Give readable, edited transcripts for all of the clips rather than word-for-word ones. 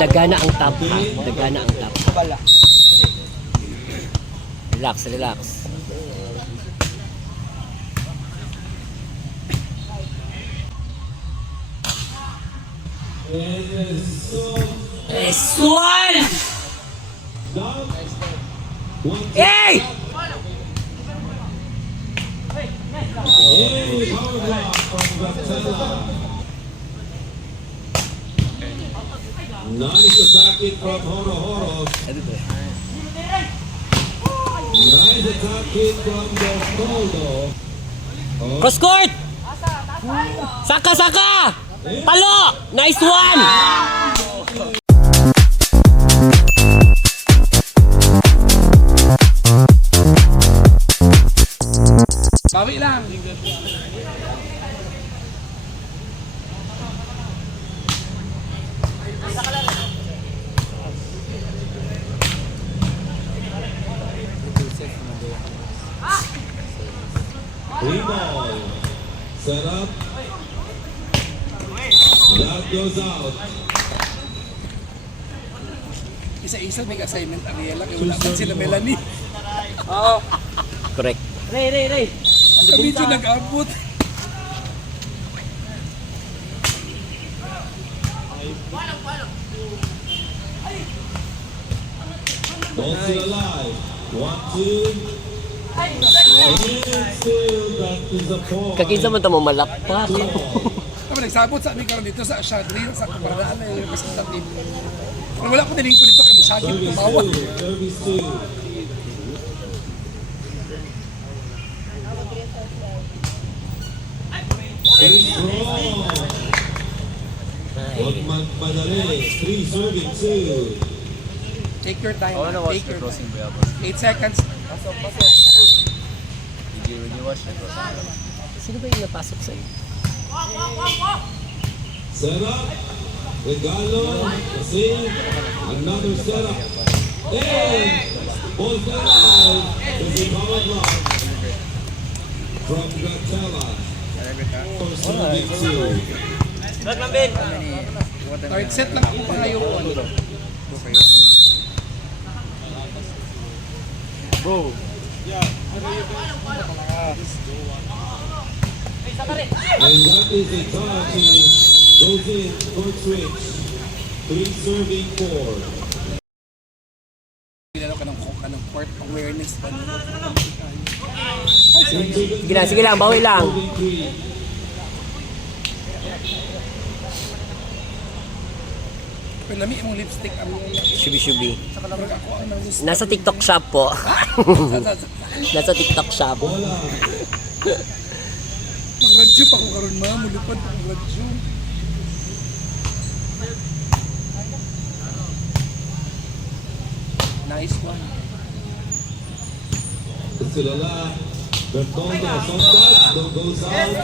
Dagana ang top ha. Dagana ang top. Relax, relax. S1! Hey! Nice attacking from Horo Horo. Nice attacking from Dostoldo. Cross court! Saka, saka! Talo! Nice one! Bawi lang. Three ball. Set up. That goes out. Isa-isa may assignment Ariela kaya wala man sila Melanie. Oo. Correct. Ray. Kami dyan nag-abot. Ball still alive. 1-2. And still that is a point. Kakinsa man tamo malakpak. Kami nagsabot sa amin karon dito sa Shadri sa kaparadaan na yung representative. Pero wala ko niling ko dito kay Musagit tumawa. Service two. Very strong. Huwag magmadali. 3 serving 2. Take your time. Take your time. 8 seconds. Sino ba yung napasok sa'yo? Set up. Regalo. Kasi. Another set up. And. Ball alive. There's a power block. From Gatella. For serving 2. Third set lang ako pa ngayon. Bro. And that is a touch. Goes in. Court switch. 3 serving 4. Lalo ka ng court awareness pa nila. Sige lang, bawi lang. Pero lami mong lipstick ang Shubi-shubi. saka lang ako ang nang Nasa TikTok shop po. Nasa TikTok shop. Mag-radyo pa ko karon ma, mulupad pa ang radyo. Nice one. To the left. Bertoldo sometimes goes out.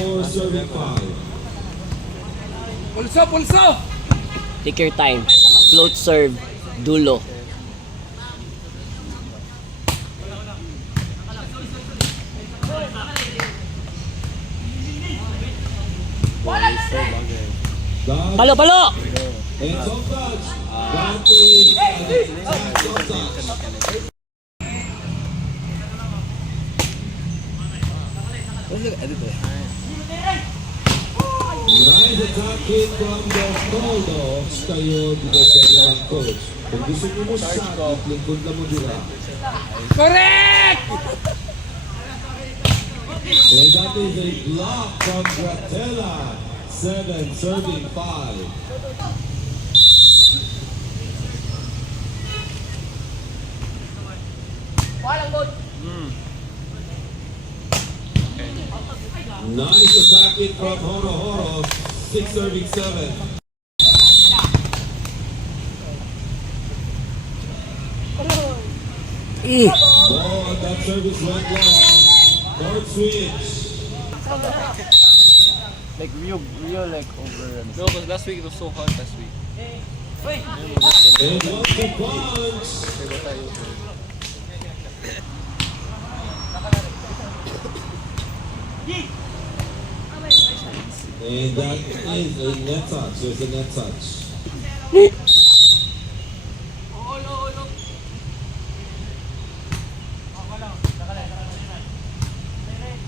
4 serving 5. Pulso! Take your time. Float serve. Dulo. Palo, palo! And some touch. That is some touch. Nice attacking from Dostoldo. Kayo binigyan ng coach. Kung gusto nyo mo shot, lingkod lang mo dila. Correct! And that is a block from Gratella. 7 serving 5. Nice attacking from Horo Horo. 6 serving 7. Ball, that service went long. Court switch. Like real like over. No, because last week it was so hot last week. And wants to punch. And that is a net touch. There's a net touch.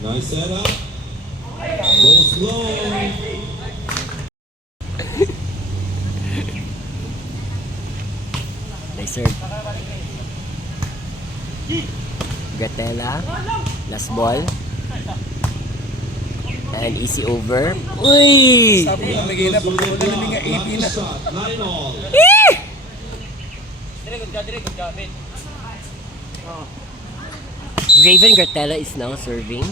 Nice setup. Goes long. Nice serve. Gatela. Last ball. And easy over. Uy! Sabi ko, bigay na. Pagkawala na nga AP na. Shot. 9-all. Raven Gatela is now serving.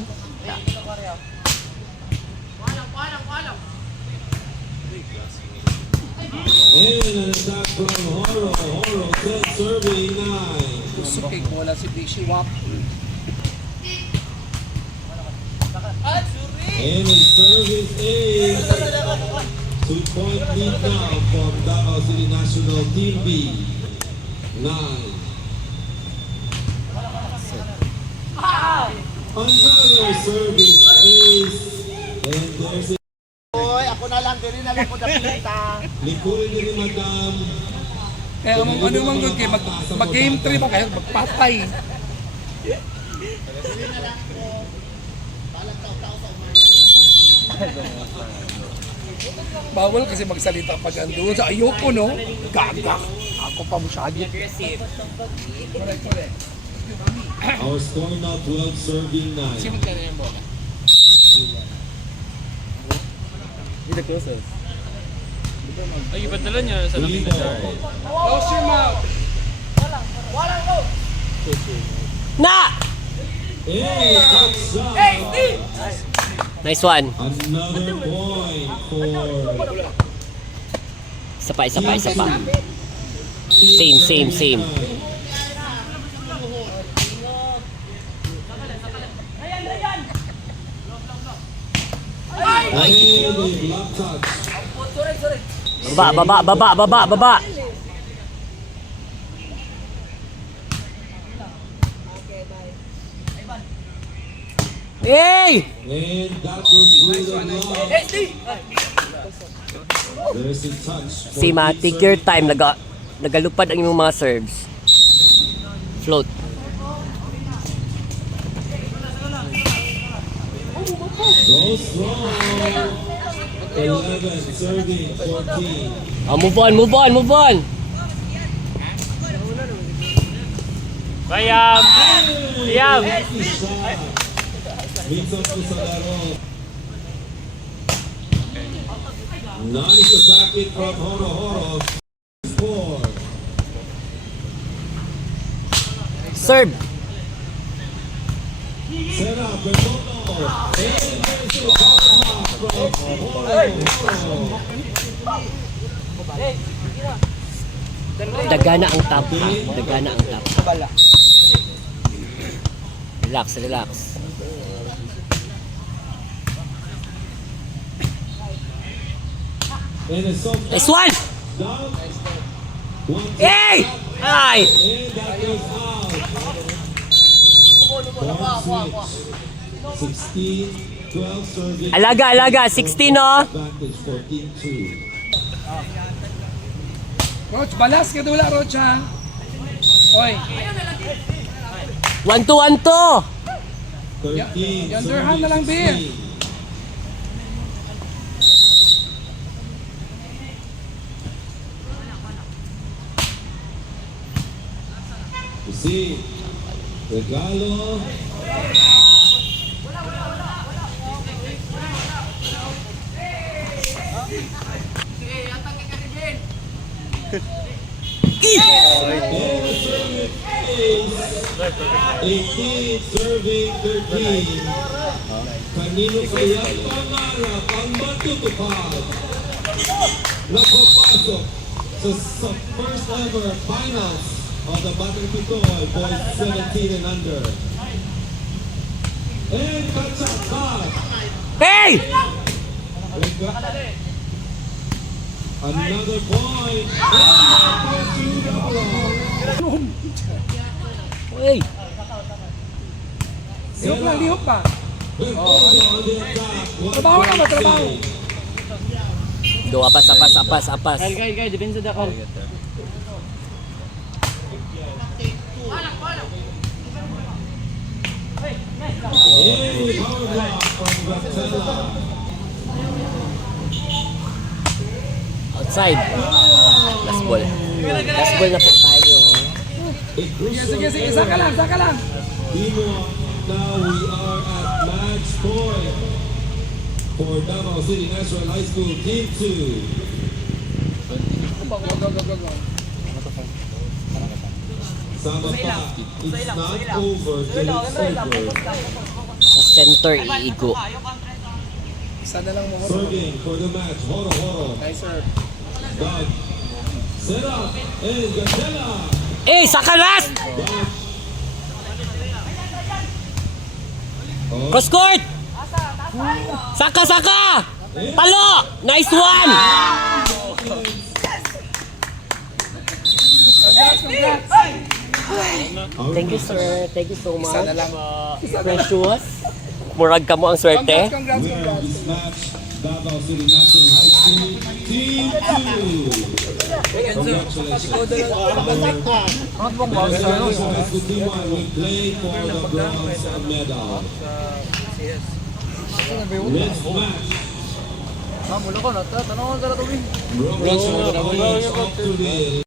And an attack from Horo. Horo set serving 9. Gusto kay bola si Bishi Wap. And his service is 2-point lead now from Davao City National Team B. 9. Another service ace. And there's a Hoy, ako na lang, dili na lang ko napita. likurin ni Madam. Kaya ano mang good game, mag-game 3 pa kayo, magpatay. Bawal kasi magsalita pag andun. Sa ayoko, no? Gagak. Ako pa masyadyo. Our score now 12 serving 9. Be the closest. Ay, ipadala niya sa lamig na jar. Close your mouth. Na! Hey, good shot. Nice one. Another point for Isa pa. Same. and a block touch. Baba. Hey! And that goes through the block. There's a touch. for Sima, each take your serving. time. Nagalupad ang imong mga serves. Float. Goes strong. 11 serving 14. Oh, move on. Bayam! Bayam! Lucky shot. Meets up to sa laro. Nice attacking from Horo. Score. Serve. Set up, Bertolo. And there's a block from Horo. Dagana ang top ha. Relax. And a soft Nice one! down. One, two, Hey! Ay! and that goes out. Point switch. 16, 12 serving. Alaga, 16 no? Advantage 14-2. Roach, balas ka dula, Roach, ha? Oy, 1-2. 13, Underhand na lang, serving Beer. 16. You see, Regalo. And a serving ace. 18 serving 13. Kanino kaya pangarap ang matutupad? Napapasok sa first ever finals of the Batang Pitoy boys 17 and under. And catch-up pass. Hey! Another point. And goes to Davao. Uy! lihok lang. Bertoldo on the attack. One Trabaho na ba, point trabaho? save. Go, apas, apas, apas, apas. Kyle, depensa da ka. Hey, power block from Gatella. Outside. Last ball. Last ball na po tayo. Sige, saka lang. Teamwork. Now we are at match point for Davao City National High School Team 2. Go. Sama pa, it's not over till it's over. Sa center, iigo. Isa na lang mo. Serving for the match, Horo. Nice, sir. Doug. Set up, and Gatella. Eh, saka last! Cross court! Saka! Talo! Nice one! Congrats. Thank you, sir. Thank you so much. Isa na lang. Precious. Murag ka mo ang swerte. Congrats. Winner of this match, Davao City National High School Team 2. Congratulations. Davao City National High School Team 1 will play for the bronze medal. Next match. Mula ko na, tanong ko sa tuloy. Broken Shores up to the